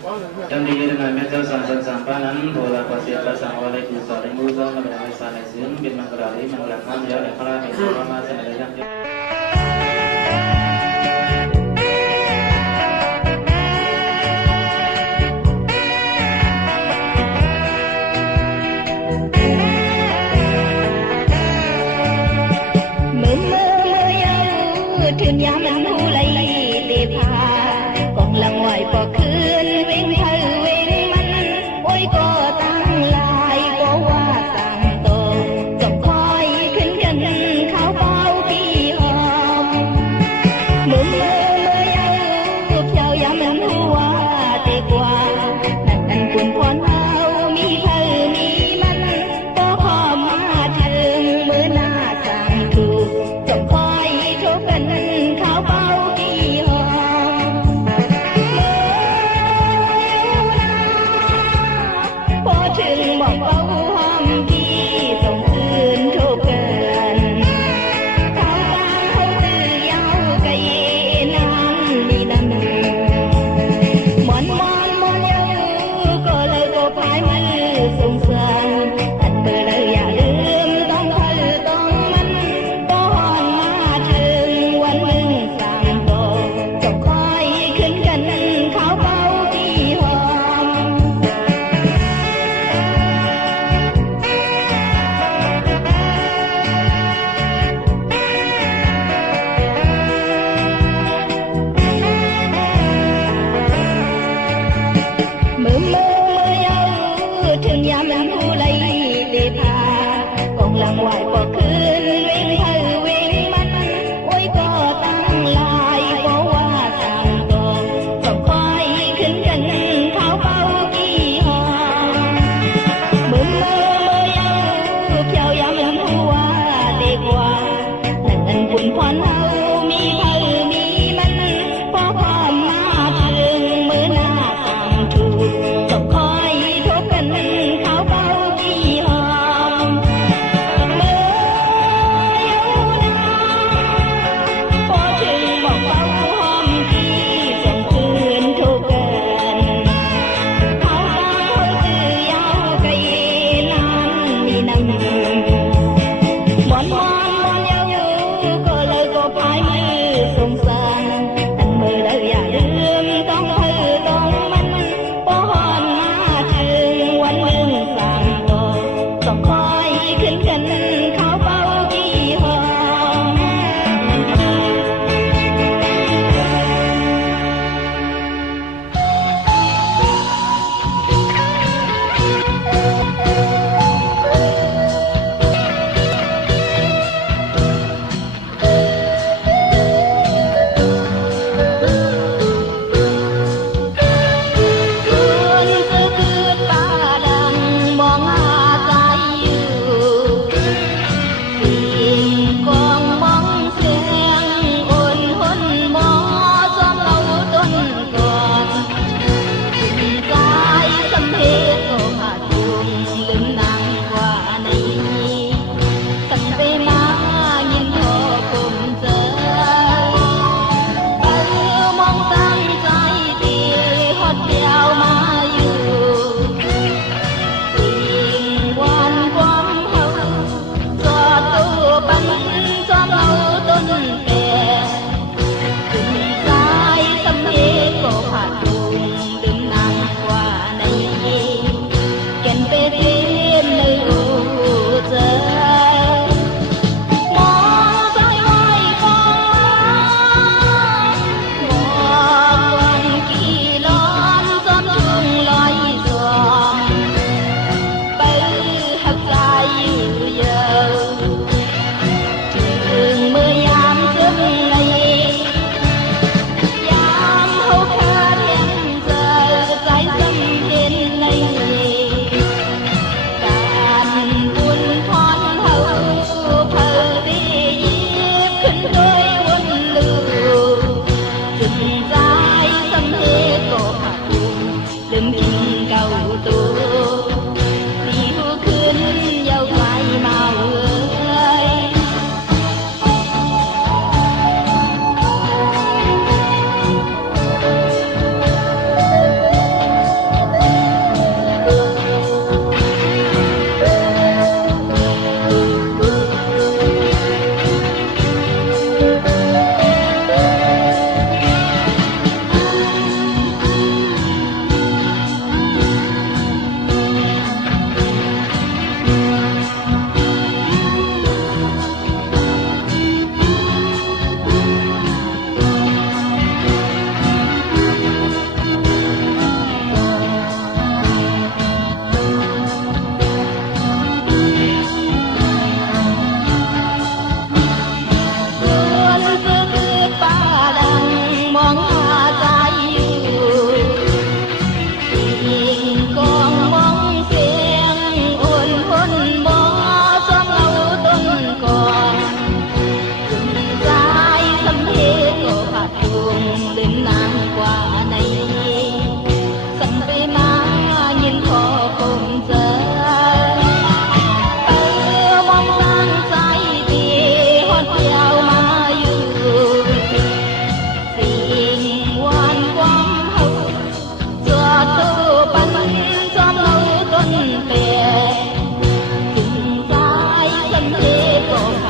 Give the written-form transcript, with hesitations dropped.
จังดีdengan meja sampan-sampan bola pasir pasang oleh kusa dan muda mengenai sana sin bin mengkali menglakukan ya ikhlas bin ulama sedangถึงยามมันหูไหลเตพากองลังไหวพอคืนเว้งเธอเว้งมันโอ้ยก็ตั้งลายก็ว่าสั่งโตจบคอยขึ้นกันเขาเบาพี่หอมมือเอาเจ้ายามมันหูว่าเตกว่านั่นกันคุณพรเอามีเธอมีมันก็พอมาถึงมือหน้าสั่งถูกจบคอยโชคกันเขาเบาพี่หอมพอถึงบอกเบาหอมพี่ส่งคืนโชคกันเขาบางเขาตื้อยาวไกลน้ำนี่นั่นมอนเยาก็เลยก็พายมือสงสารอันเบอร์เลยอย่าลืมต้องเธอต้องมันก็หอนมาถึงวันหนึ่งสั่งโตจบคอยขึ้นกันเขาเบาพี่หอมมือเยาถึงยามมันหูไหลเตพากองลังไหวพอคืนเว้งเธอเว้งมันโอ้ยก็ตั้งลายก็ว่าสั่งโตจบคอยขึ้นกันเขาเบาพี่หอมมือเยาเจ้ายามมันหูว่าเตกว่านั่นอันคุณพรเอามีเธอมีมันพอพร้อมมาถึงมือหน้าสั่งถูกจบคอยทบกันเขาเบาพี่หอมพอถึงบอกเบาหอมพี่ส่งคืนทบกันเขาบางเขาตื้อยาวไกลน้ำนี่นั่นมอนเยาก็เลยก็พายมือสงสารอันเมื่อเลยอย่าลืมต้องเธอต้องมันป้อนมาถึงวันหนึ่งสั่งโตต้องคอยขึ้นกันเขาเบาพี่หอมตาดังมองหาใจอยู่สิ่งกองมองเสียงอ่อนหนมอจอมเราต้นก่อนถึงใจสำเพก็ผ่าทุ่งลืมนางกว่าในตั้งแต่มายินพอผมเจอมองตั้งใจตีฮอดเดียวมาอยู่สิ่งวันความเฮาจอดตู้ปันจอมเราต้นแต่ถึงใจสำเพก็ผ่าทุ่งลืมนางกว่าในแก่นเปเทียนเลยรู้เจอมองใจไว้ก่อนบอกวันกี่ล้อนจอมทุ่งลอยจอมไปหักใจอยู่เยอะถึงเมื่อยามจึงในยามเขาขาดเห็นเจอใจสำเห็นในการบุญพรเฮาเพิ่ได้ยิบขึ้นโดยวนลูถึงใจสำเพก็ผ่าทุ่งลืมกินเก่าตัวมีหูขึ้นยาวใจเมาเอ้ย ก็ขา